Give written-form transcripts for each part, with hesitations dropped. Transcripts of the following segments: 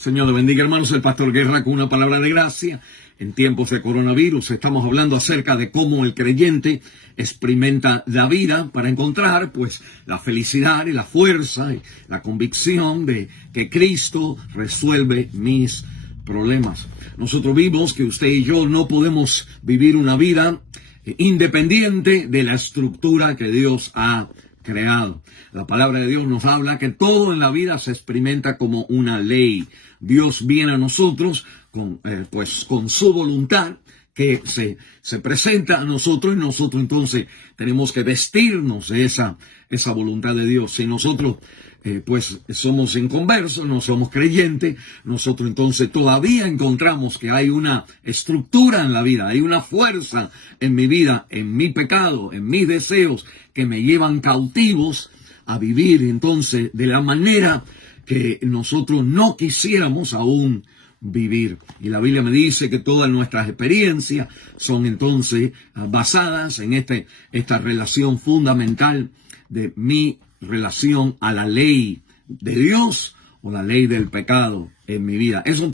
Señor le bendiga, hermanos. El pastor Guerra con una palabra de gracia. En tiempos de coronavirus estamos hablando acerca de cómo el creyente experimenta la vida para encontrar pues la felicidad y la fuerza y la convicción de que Cristo resuelve mis problemas. Nosotros vimos que usted y yo no podemos vivir una vida independiente de la estructura que Dios ha creado. La palabra de Dios nos habla que todo en la vida se experimenta como una ley. Dios viene a nosotros con su voluntad que se presenta a nosotros, y nosotros entonces tenemos que vestirnos de esa voluntad de Dios. Si nosotros somos inconversos, no somos creyentes, nosotros entonces todavía encontramos que hay una estructura en la vida, hay una fuerza en mi vida, en mi pecado, en mis deseos, que me llevan cautivos a vivir entonces de la manera que nosotros no quisiéramos aún vivir. Y la Biblia me dice que todas nuestras experiencias son entonces basadas en esta relación fundamental de mi relación a la ley de Dios o la ley del pecado en mi vida. Eso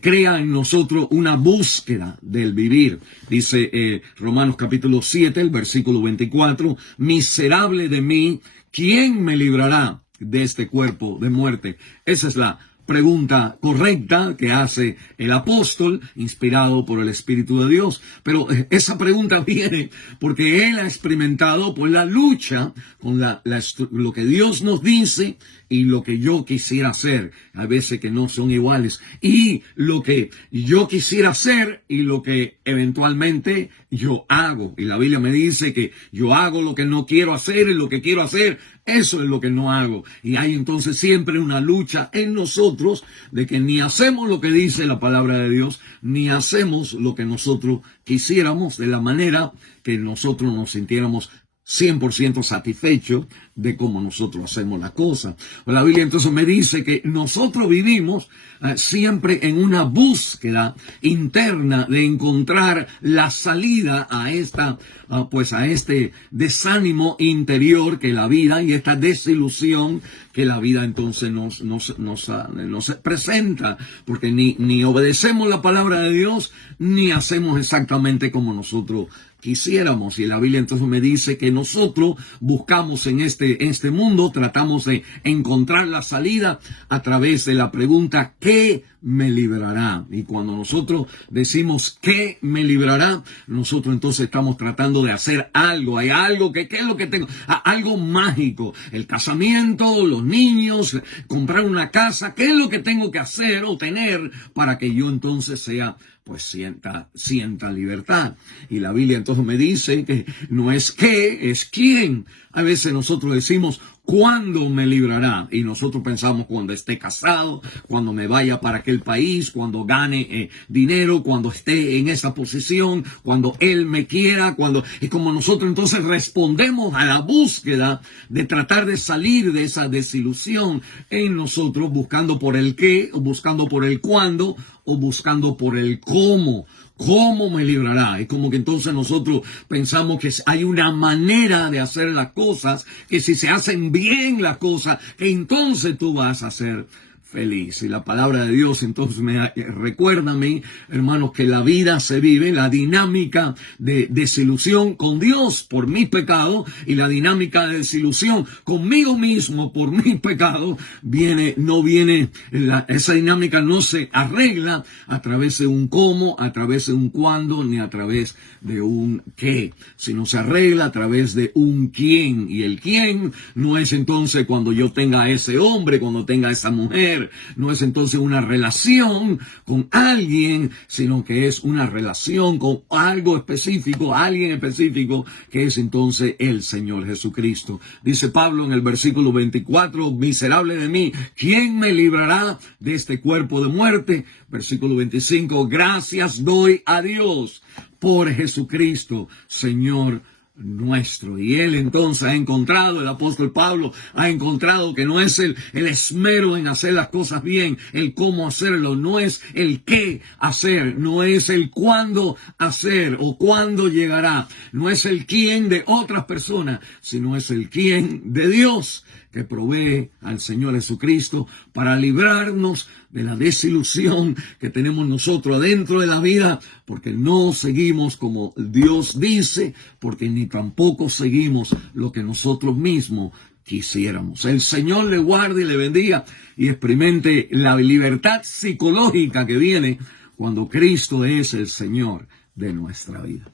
crea en nosotros una búsqueda del vivir. Dice Romanos capítulo 7, el versículo 24, miserable de mí, ¿quién me librará de este cuerpo de muerte? Esa es la pregunta correcta que hace el apóstol, inspirado por el Espíritu de Dios. Pero esa pregunta viene porque él ha experimentado pues la lucha con lo que Dios nos dice y lo que yo quisiera hacer. A veces que no son iguales. Y lo que yo quisiera hacer y lo que eventualmente yo hago. Y la Biblia me dice que yo hago lo que no quiero hacer y lo que quiero hacer, eso es lo que no hago. Y hay entonces siempre una lucha en nosotros de que ni hacemos lo que dice la palabra de Dios, ni hacemos lo que nosotros quisiéramos de la manera que nosotros nos sintiéramos 100% satisfechos de cómo nosotros hacemos la cosa. La Biblia entonces me dice que nosotros vivimos siempre en una búsqueda interna de encontrar la salida a este desánimo interior que la vida y esta desilusión que la vida entonces nos presenta, porque ni obedecemos la palabra de Dios ni hacemos exactamente como nosotros quisiéramos. Y la Biblia entonces me dice que nosotros buscamos en este mundo, tratamos de encontrar la salida a través de la pregunta ¿qué me librará? Y cuando nosotros decimos ¿qué me librará?, nosotros entonces estamos tratando de hacer algo. Hay algo ¿qué es lo que tengo? Algo mágico, el casamiento, los niños, comprar una casa. ¿Qué es lo que tengo que hacer o tener para que yo entonces sienta libertad? Y la Biblia entonces me dice que no es qué, es quién. A veces nosotros decimos ¿cuándo me librará? Y nosotros pensamos cuando esté casado, cuando me vaya para aquel país, cuando gane dinero, cuando esté en esa posición, cuando Él me quiera, y como nosotros entonces respondemos a la búsqueda de tratar de salir de esa desilusión en nosotros, buscando por el qué, o buscando por el cuándo, o buscando por el cómo. ¿Cómo me librará? Es como que entonces nosotros pensamos que hay una manera de hacer las cosas, que si se hacen bien las cosas, que entonces tú vas a ser feliz. Y la palabra de Dios entonces me recuerda a mí, hermanos, que la vida se vive, la dinámica de desilusión con Dios por mis pecados y la dinámica de desilusión conmigo mismo por mis pecados, esa dinámica no se arregla a través de un cómo, a través de un cuándo, ni a través de un qué, sino se arregla a través de un quién. Y el quién no es entonces cuando yo tenga a ese hombre, cuando tenga a esa mujer, no es entonces una relación con alguien, sino que es una relación con algo específico, alguien específico, que es entonces el Señor Jesucristo. Dice Pablo en el versículo 24, miserable de mí, ¿quién me librará de este cuerpo de muerte? Versículo 25, gracias doy a Dios por Jesucristo, Señor nuestro. Y él entonces ha encontrado, el apóstol Pablo ha encontrado que no es el esmero en hacer las cosas bien, el cómo hacerlo, no es el qué hacer, no es el cuándo hacer o cuándo llegará, no es el quién de otras personas, sino es el quién de Dios, que provee al Señor Jesucristo para librarnos de la desilusión que tenemos nosotros adentro de la vida, porque no seguimos como Dios dice, porque ni tampoco seguimos lo que nosotros mismos quisiéramos. El Señor le guarde y le bendiga y experimente la libertad psicológica que viene cuando Cristo es el Señor de nuestra vida.